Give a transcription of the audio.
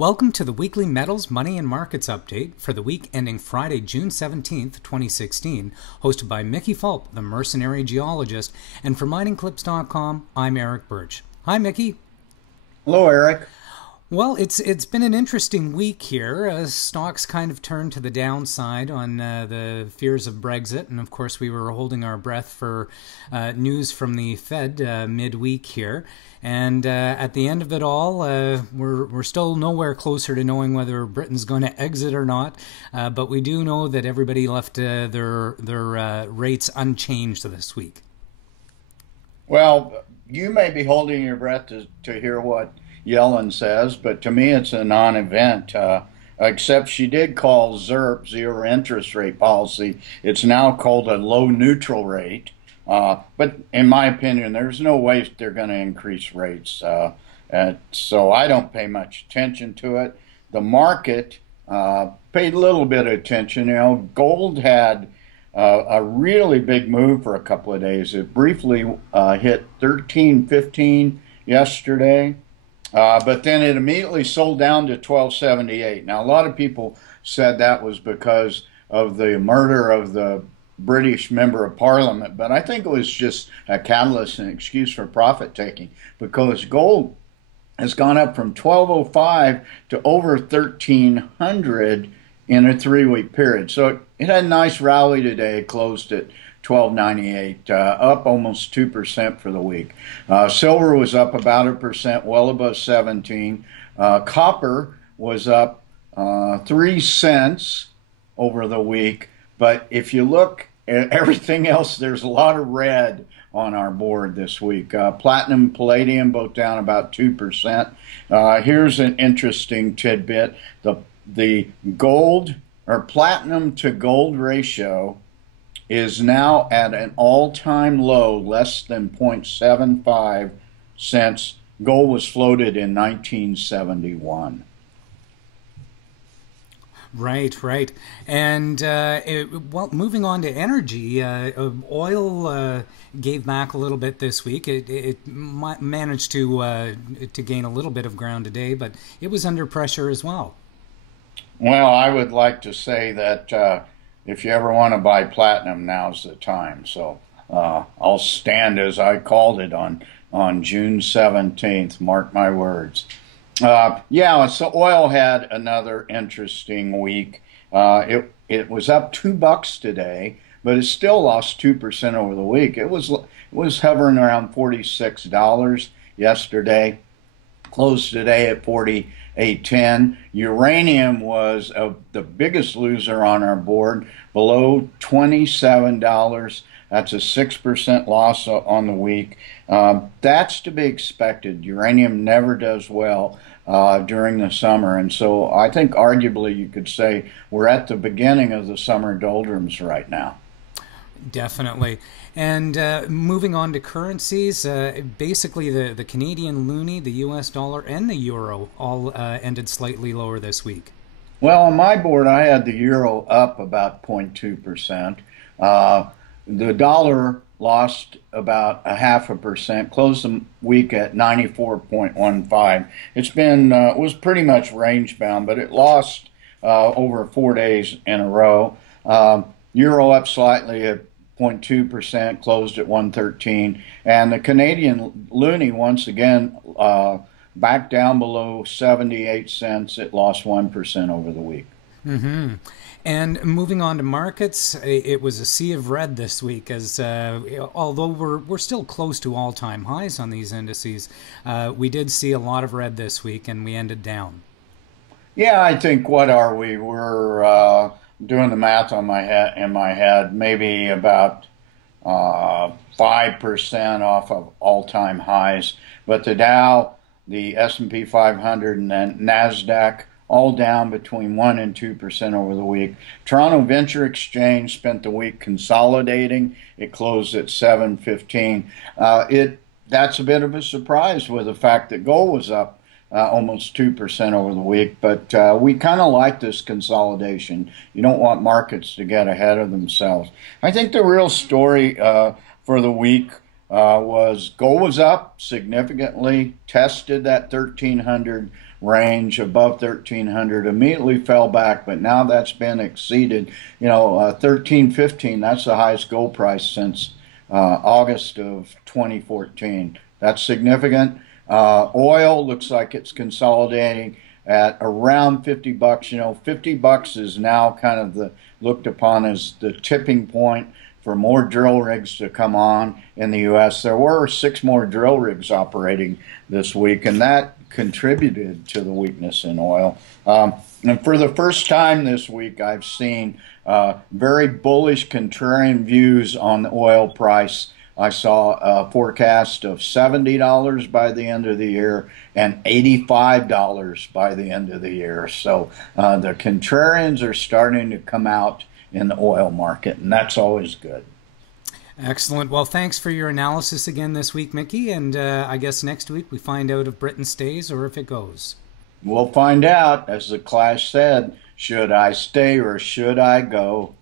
Welcome to the weekly Metals, Money, and Markets update for the week ending Friday, June 17th, 2016, hosted by Mickey Fulp, the Mercenary Geologist, and for miningclips.com, I'm Eric Bertsch. Hi, Mickey. Hello, Eric. Well, it's been an interesting week here. Stocks kind of turned to the downside on the fears of Brexit, and of course we were holding our breath for news from the Fed midweek here. And at the end of it all, we're still nowhere closer to knowing whether Britain's going to exit or not. But we do know that everybody left their rates unchanged this week. Well, you may be holding your breath to hear what Yellen says, but to me it's a non-event, except she did call ZIRP, zero interest rate policy. It's now called a low neutral rate. But in my opinion, there's no way they're going to increase rates. So I don't pay much attention to it. The market paid a little bit of attention. You know, gold had a really big move for a couple of days. It briefly hit 13.15 yesterday. But then it immediately sold down to 12.78. Now, a lot of people said that was because of the murder of the British member of parliament, but I think it was just a catalyst and excuse for profit taking, because gold has gone up from 1205 to over 1300 in a 3-week period. So it had a nice rally today, closed at 1298, up almost 2% for the week. Silver was up about 1%, well above 17. Copper was up 3 cents over the week. But if you look at everything else, there's a lot of red on our board this week. Platinum and palladium both down about 2%. Here's an interesting tidbit. The gold or platinum to gold ratio is now at an all-time low, less than 0.75 since gold was floated in 1971. Right. And well, moving on to energy, oil gave back a little bit this week. It managed to gain a little bit of ground today, but it was under pressure as well. Well, I would like to say that if you ever want to buy platinum, now's the time. So I'll stand as I called it on June 17th. Mark my words. Yeah, so oil had another interesting week. It was up $2 today, but it still lost 2% over the week. It was hovering around $46 yesterday. Closed today at 48.10. Uranium was the biggest loser on our board, below $27. That's a 6% loss on the week. That's to be expected. Uranium never does well during the summer, and so I think arguably you could say we're at the beginning of the summer doldrums right now. Definitely. And moving on to currencies, basically the Canadian loonie, the US dollar, and the euro all ended slightly lower this week. Well, on my board, I had the euro up about 0.2%. The dollar lost about 0.5%, closed the week at 94.15. It was pretty much range bound, but it lost over 4 days in a row. Euro up slightly at 0.2%, closed at 113. And the Canadian loonie, once again, back down below 78 cents. It lost 1% over the week. Mm-hmm. And moving on to markets, it was a sea of red this week, as although we're still close to all-time highs on these indices, we did see a lot of red this week, and we ended down. Yeah, I think, what are we? We're doing the math in my head, maybe about 5% off of all-time highs. But the Dow, the S&P 500, and then NASDAQ, all down between 1 and 2% over the week. Toronto Venture Exchange spent the week consolidating. It closed at 7.15. That's a bit of a surprise with the fact that gold was up almost 2% over the week, but we kind of like this consolidation. You don't want markets to get ahead of themselves. I think the real story for the week was gold was up significantly, tested that 1300 range, above 1300, immediately fell back, but now that's been exceeded. 1315, that's the highest gold price since August of 2014. That's significant. Oil looks like it's consolidating at around $50. $50 is now kind of looked upon as the tipping point for more drill rigs to come on in the U.S. There were 6 more drill rigs operating this week, and that contributed to the weakness in oil. And for the first time this week, I've seen very bullish contrarian views on the oil price. I saw a forecast of $70 by the end of the year and $85 by the end of the year. So the contrarians are starting to come out in the oil market, and that's always good. Excellent. Well, thanks for your analysis again this week, Mickey. And I guess next week we find out if Britain stays or if it goes. We'll find out. As the Clash said, should I stay or should I go?